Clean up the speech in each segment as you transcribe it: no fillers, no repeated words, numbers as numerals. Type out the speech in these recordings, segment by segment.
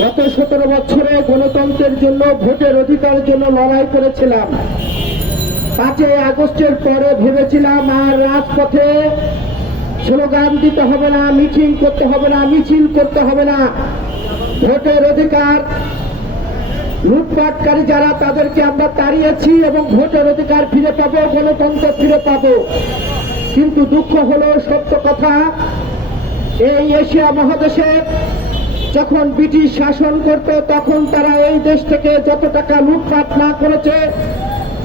গত 17 বছরে গণতন্ত্রের জন্য, ভোটের অধিকারের জন্য লড়াই করেছিলাম। 5ই আগস্টের পরে ভেবেছিলাম আর রাজপথে স্লোগান দিতে হবে না, মিটিং করতে হবে না, মিছিল করতে হবে না। ভোটের অধিকার লুটপাটকারী যারা, তাদেরকে আমরা তাড়িয়েছি এবং ভোটের অধিকার ফিরে পাবো, গণতন্ত্র ফিরে পাবো। কিন্তু দুঃখ হলো, সত্য কথা, এই এশিয়া মহাদেশে যখন ব্রিটিশ শাসন করত তখন তারা এই দেশ থেকে যত টাকা লুটপাট না করেছে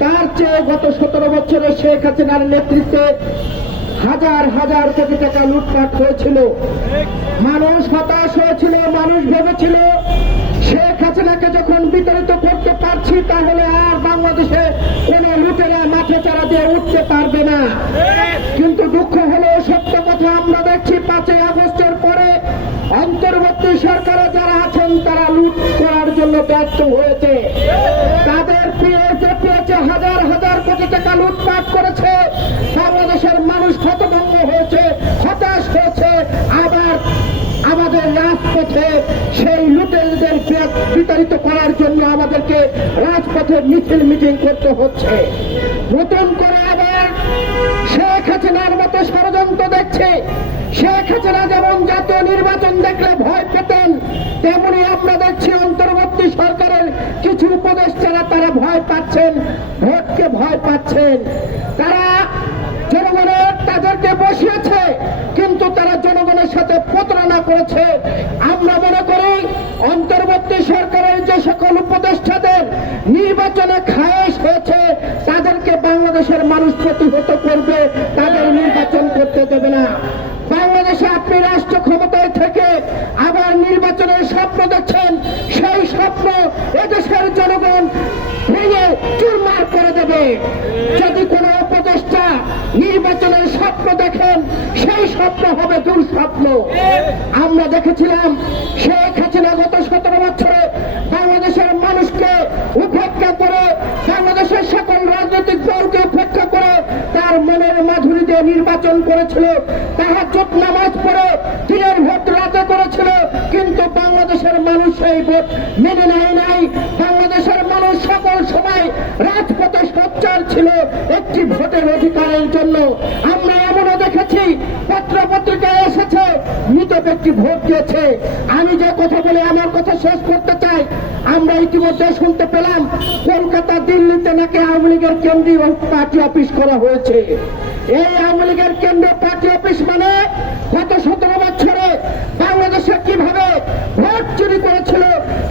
তার চেয়ে গত 17 বছরে শেখ হাসিনার নেতৃত্বে হাজার হাজার কোটি টাকা লুটপাট হয়েছিল। মানুষ হতাশ হয়েছিল, মানুষ ভেবেছিল শেখ হাসিনাকে যখন বিতাড়িত করতে পারছি তাহলে আর বাংলাদেশে কোন লুটেরা মাঠে চারা দিয়ে উঠতে পারবে না। কিন্তু দুঃখ হলো, সত্য কথা, আমরা দেখছি 5ই আগস্টের পরে অন্তর্বর্তী সরকারে যারা আছেন তারা লুট করার জন্য ব্যর্থ হয়েছে। তাদের পেয়েছে হাজার হাজার কোটি টাকা লুটপাট করেছে। বাংলাদেশের মানুষ হতভম্ব হয়েছে, হতাশ হয়েছে। আবার আমাদের রাজপথে সেই লুটেরদের বিতাড়িত করার জন্য আমাদেরকে রাজপথে মিছিল মিটিং করতে হচ্ছে। নতুন করে আবার শেখ হাসিনার মতো ষড়যন্ত্র দেখছে। শেখ হাসিনা যেমন জাতীয় নির্বাচন দেখলে ভয় পেতেন, তেমনি আমরা দেখছি অন্তর্বর্তী সরকারের কিছু উপদেষ্টারা তারা ভয় পাচ্ছেন, ভোটকে ভয় পাচ্ছেন। তারা জনগণের তাদেরকে বসিয়েছে, কিন্তু তারা জনগণের সাথে প্রতারণা করেছে। আমরা মনে করি অন্তর্বর্তী সরকারের যে সকল উপদেষ্টাদের নির্বাচনে খায়েশ হয়েছে তাদেরকে বাংলাদেশের মানুষ প্রতিহত করবে, তাদের নির্বাচন করতে দেবে না। বাংলাদেশে আপনি রাষ্ট্র ক্ষমতায় থেকে আবার নির্বাচনের স্বপ্ন দেখছেন, সেই স্বপ্ন এদেশের জনগণ ভেঙে চুরমার করে দেবে। যদি কোনো উপদেষ্টা নির্বাচনের স্বপ্ন দেখেন, সেই স্বপ্ন হবে দুঃস্বপ্ন। আমরা দেখেছিলাম শেখ হাসিনা গত 17 বছরে বাংলাদেশের মানুষকে উপেক্ষা করে, বাংলাদেশের সকল রাজনৈতিক দলকে উপেক্ষা করে তার মনের মাধুরী দিয়ে নির্বাচন করেছিল। তাহাজ্জুদ নামাজ পড়ে দিনের ভোট রাতে করেছিল, কিন্তু বাংলাদেশের মানুষ সেই ভোট মেনে নেয় নাই। বাংলাদেশের মানুষ সকল সময় রাজপথে সোচ্চার ছিল একটি ভোটের অধিকারের জন্য। আমরা এমনও দেখেছি পত্র পত্রিকায় এসেছে মৃত ব্যক্তি ভোট দিয়েছে। আমি যে কথা বলে আমার কথা শেষ করতে চাই, আমরা ইতিমধ্যে শুনতে পেলাম কলকাতা, দিল্লিতে নাকি আওয়ামী লীগের কেন্দ্রীয় পার্টি অফিস করা হয়েছে। এই আওয়ামী লীগের কেন্দ্রীয় পার্টি অফিস মানে গত 17 বছরে বাংলাদেশে কিভাবে ভোট চুরি করেছিল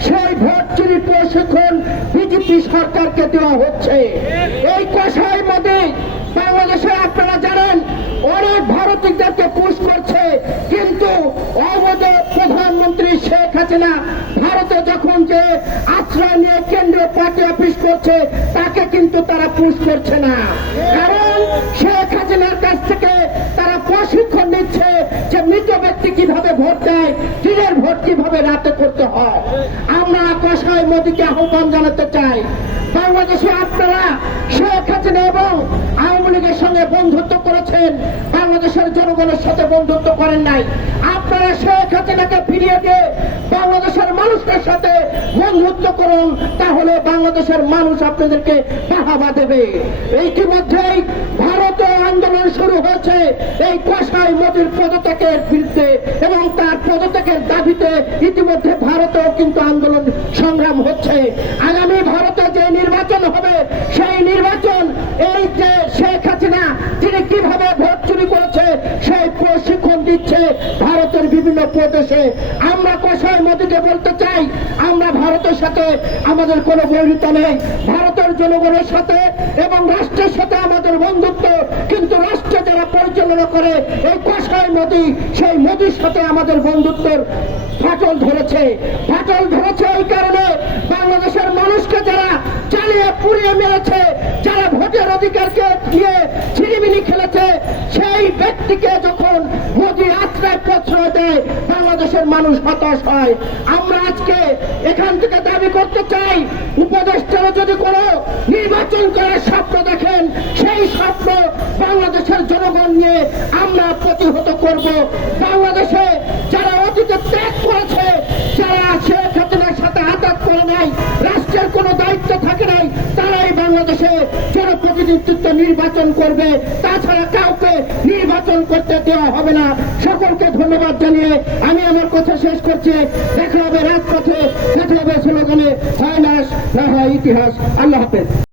সেই ভোট চুরি প্রশিক্ষণ বিজেপি সরকারকে দেওয়া হচ্ছে। এই কষাই মোদি বাংলাদেশে আপনারা জানেন অনেক ভারতীয়দেরকে পুশ করছে, কিন্তু অবৈধ প্রধানমন্ত্রী শেখ হাসিনা ভারতে যখন যে আশ্রয় নিয়ে কেন্দ্রীয় পার্টি অফিস করছে তাকে কিন্তু তারা পুশ করছে না। কারণ শেখ হাসিনার কাছ থেকে তারা প্রশিক্ষণ নিচ্ছে যে মৃত ব্যক্তি কিভাবে ভোট দেয়, দিনের ভোট কিভাবে রাতে করতে হয়। আমরা কষাই মোদিকে আহ্বান জানাতে চাই, বাংলাদেশে আপনারা শেখ হাসিনা এবং আওয়ামী লীগের সঙ্গে বন্ধুত্ব করেছেন, বাংলাদেশের জনগণের সাথে বন্ধুত্ব করেন নাই। আপনারা শেখ হাসিনাকে ফিরিয়ে দিয়ে বাংলাদেশের মানুষের সাথে বন্ধুত্ব করুন, তাহলে বাংলাদেশের মানুষ আপনাদেরকে বাহাবা দেবে। ইতিমধ্যেই ভারতে আন্দোলন শুরু হয়েছে এই কষাই মোদির পদত্যাগের বিরুদ্ধে, এবং তার পদত্যাগের দাবিতে ইতিমধ্যে ভারতেও কিন্তু আন্দোলন সংগ্রাম হচ্ছে। আগামী ভারতে যে নির্বাচন হবে সেই নির্বাচন এই যে শেখ হাসিনা তিনি কিভাবে ভোট চুরি করেছে সেই প্রশিক্ষণ দিচ্ছে ভারতের বিভিন্ন প্রদেশে। আমরা কষাই মোদিকে বলতে চাই, আমরা ভারতের সাথে আমাদের কোনো বৈরিতা নেই, ভারতের জনগণের সাথে এবং রাষ্ট্রের সাথে আমাদের বন্ধুত্ব, কিন্তু রাষ্ট্র যারা পরিচালনা করে এই কষাই মোদি, সেই মোদির সাথে আমাদের বন্ধুত্বের ফাটল ধরেছে। ফাটল ধরেছে এই কারণে বাংলাদেশের মানুষকে যারা জ্বালিয়ে পুড়িয়ে মেরেছে, যারা ভোটের অধিকারকে নিয়ে ছিনিমিনি খেলেছে, সেই ব্যক্তিকে যখন মোদি আশ্রয় প্রশ্রয় দেয় বাংলাদেশের মানুষ হতাশ হয়। আমরা আজকে এখান থেকে দাবি করতে চাই, উপদেষ্টারা যদি কোনো নির্বাচন করার স্বপ্ন দেখেন, সেই স্বপ্ন বাংলাদেশের জনগণ নিয়ে আমরা প্রতিহত করব। বাংলাদেশে যারা অতীতে ত্যাগ করেছে, যারা শেখ হাসিনা নেতৃত্ব নির্বাচন করবে, তাছাড়া কাউকে নির্বাচন করতে দেওয়া হবে না। সকলকে ধন্যবাদ জানিয়ে আমি আমার কথা শেষ করছি। দেখা হবে রাজপথে, দেখা হবে স্লোগানে, হয় লাশ না হয় ইতিহাস। আল্লাহ হাফেজ।